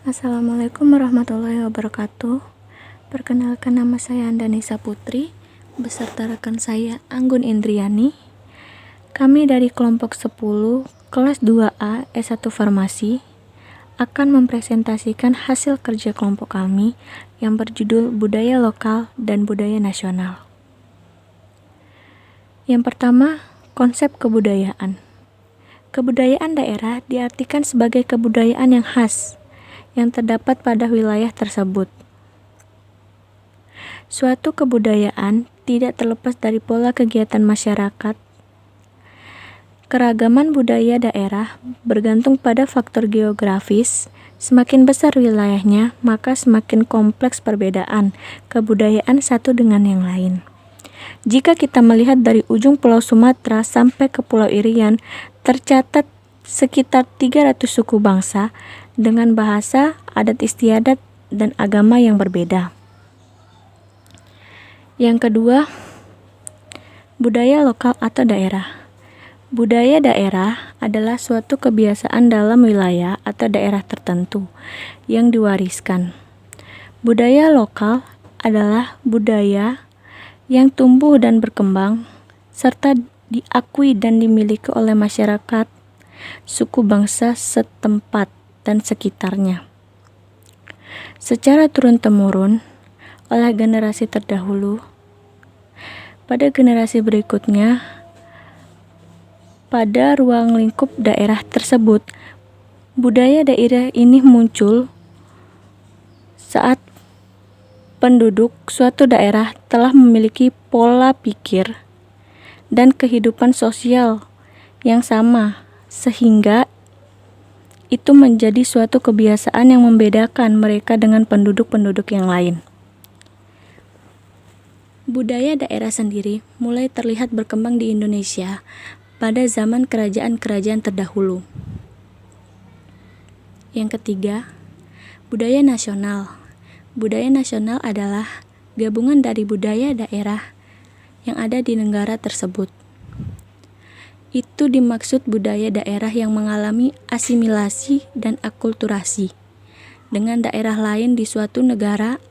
Assalamualaikum warahmatullahi wabarakatuh. Perkenalkan, nama saya Andanisa Putri, beserta rekan saya Anggun Indriani. Kami dari kelompok 10, kelas 2A S1 Farmasi, akan mempresentasikan hasil kerja kelompok kami yang berjudul Budaya Lokal dan Budaya Nasional. Yang pertama, konsep kebudayaan. Kebudayaan daerah diartikan sebagai kebudayaan yang khas yang terdapat pada wilayah tersebut. Suatu kebudayaan tidak terlepas dari pola kegiatan masyarakat. Keragaman budaya daerah bergantung pada faktor geografis. Semakin besar wilayahnya, maka semakin kompleks perbedaan kebudayaan satu dengan yang lain. Jika kita melihat dari ujung Pulau Sumatera sampai ke Pulau Irian, tercatat sekitar 300 suku bangsa dengan bahasa, adat istiadat, dan agama yang berbeda. Yang kedua, budaya lokal atau daerah. Budaya daerah adalah suatu kebiasaan dalam wilayah atau daerah tertentu yang diwariskan. Budaya lokal adalah budaya yang tumbuh dan berkembang, serta diakui dan dimiliki oleh masyarakat, suku bangsa setempat, dan sekitarnya. Secara turun-temurun oleh generasi terdahulu, pada generasi berikutnya, pada ruang lingkup daerah tersebut, budaya daerah ini muncul saat penduduk suatu daerah telah memiliki pola pikir dan kehidupan sosial yang sama, sehingga itu menjadi suatu kebiasaan yang membedakan mereka dengan penduduk-penduduk yang lain. Budaya daerah sendiri mulai terlihat berkembang di Indonesia pada zaman kerajaan-kerajaan terdahulu. Yang ketiga, budaya nasional. Budaya nasional adalah gabungan dari budaya daerah yang ada di negara tersebut. Itu dimaksud budaya daerah yang mengalami asimilasi dan akulturasi dengan daerah lain di suatu negara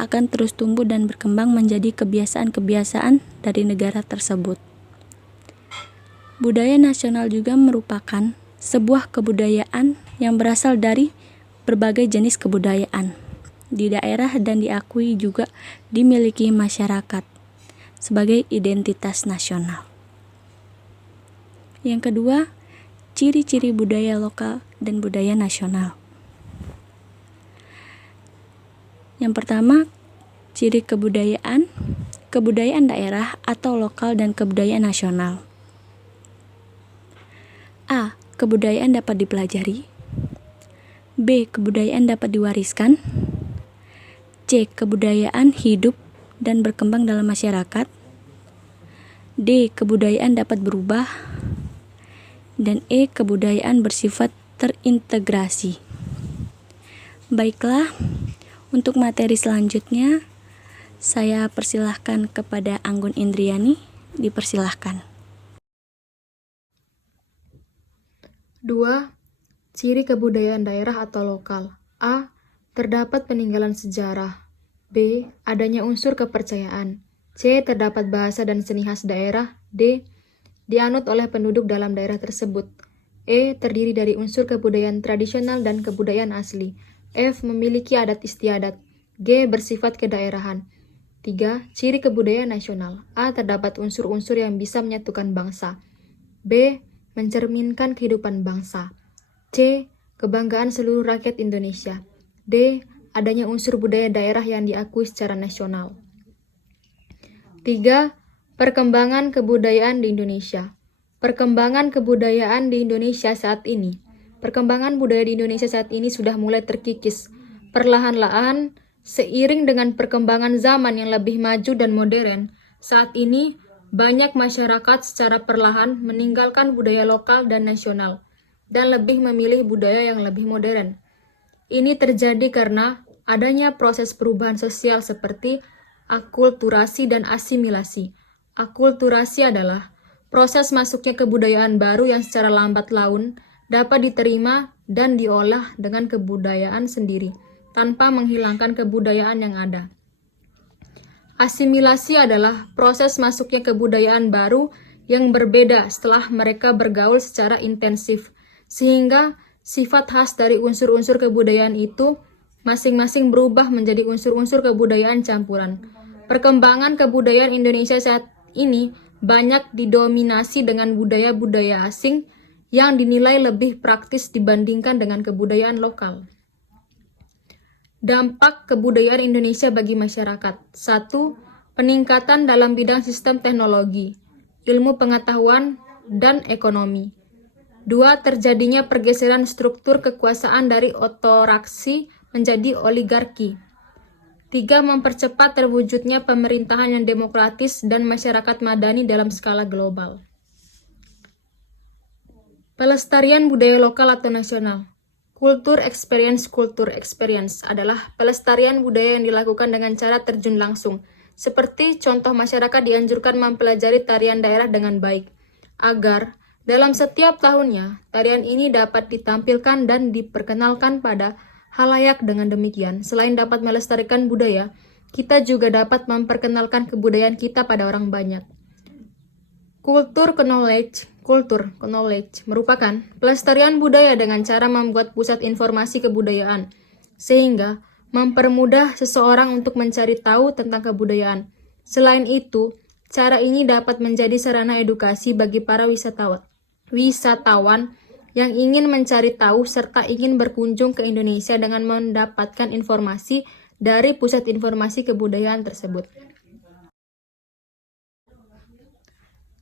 akan terus tumbuh dan berkembang menjadi kebiasaan-kebiasaan dari negara tersebut. Budaya nasional juga merupakan sebuah kebudayaan yang berasal dari berbagai jenis kebudayaan di daerah dan diakui juga dimiliki masyarakat sebagai identitas nasional. Yang kedua, ciri-ciri budaya lokal dan budaya nasional. Yang pertama, ciri kebudayaan daerah atau lokal dan kebudayaan nasional. A. Kebudayaan dapat dipelajari. B. Kebudayaan dapat diwariskan. C. Kebudayaan hidup dan berkembang dalam masyarakat. D. Kebudayaan dapat berubah. Dan E. Kebudayaan bersifat terintegrasi. Baiklah, untuk materi selanjutnya saya persilahkan kepada Anggun Indriani, dipersilahkan. 2. Ciri kebudayaan daerah atau lokal. A. Terdapat peninggalan sejarah. B. Adanya unsur kepercayaan. C. Terdapat bahasa dan seni khas daerah. D. Dianut oleh penduduk dalam daerah tersebut. E. Terdiri dari unsur kebudayaan tradisional dan kebudayaan asli. F. Memiliki adat istiadat. G. Bersifat kedaerahan. 3. Ciri kebudayaan nasional. A. Terdapat unsur-unsur yang bisa menyatukan bangsa. B. Mencerminkan kehidupan bangsa. C. Kebanggaan seluruh rakyat Indonesia. D. Adanya unsur budaya daerah yang diakui secara nasional. 3. Perkembangan kebudayaan di Indonesia. Perkembangan kebudayaan di Indonesia saat ini. Perkembangan budaya di Indonesia saat ini sudah mulai terkikis. Perlahan-lahan, seiring dengan perkembangan zaman yang lebih maju dan modern, saat ini banyak masyarakat secara perlahan meninggalkan budaya lokal dan nasional, dan lebih memilih budaya yang lebih modern. Ini terjadi karena adanya proses perubahan sosial seperti akulturasi dan asimilasi. Akulturasi adalah proses masuknya kebudayaan baru yang secara lambat laun dapat diterima dan diolah dengan kebudayaan sendiri, tanpa menghilangkan kebudayaan yang ada. Asimilasi adalah proses masuknya kebudayaan baru yang berbeda setelah mereka bergaul secara intensif, sehingga sifat khas dari unsur-unsur kebudayaan itu masing-masing berubah menjadi unsur-unsur kebudayaan campuran. Perkembangan kebudayaan Indonesia saat ini banyak didominasi dengan budaya-budaya asing yang dinilai lebih praktis dibandingkan dengan kebudayaan lokal. Dampak kebudayaan Indonesia bagi masyarakat. 1. Peningkatan dalam bidang sistem teknologi, ilmu pengetahuan, dan ekonomi. 2. Terjadinya pergeseran struktur kekuasaan dari otokrasi menjadi oligarki. 3. Mempercepat terwujudnya pemerintahan yang demokratis dan masyarakat madani dalam skala global. Pelestarian budaya lokal atau nasional. Kultur experience adalah pelestarian budaya yang dilakukan dengan cara terjun langsung. Seperti contoh, masyarakat dianjurkan mempelajari tarian daerah dengan baik, agar dalam setiap tahunnya tarian ini dapat ditampilkan dan diperkenalkan pada halayak. Dengan demikian, selain dapat melestarikan budaya, kita juga dapat memperkenalkan kebudayaan kita pada orang banyak. Kultur knowledge merupakan pelestarian budaya dengan cara membuat pusat informasi kebudayaan, sehingga mempermudah seseorang untuk mencari tahu tentang kebudayaan. Selain itu, cara ini dapat menjadi sarana edukasi bagi para wisatawan yang ingin mencari tahu serta ingin berkunjung ke Indonesia dengan mendapatkan informasi dari pusat informasi kebudayaan tersebut.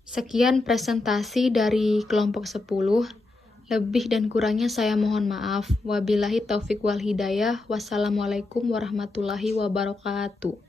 Sekian presentasi dari kelompok 10. Lebih dan kurangnya saya mohon maaf. Wabillahi taufik wal hidayah. Wassalamualaikum warahmatullahi wabarakatuh.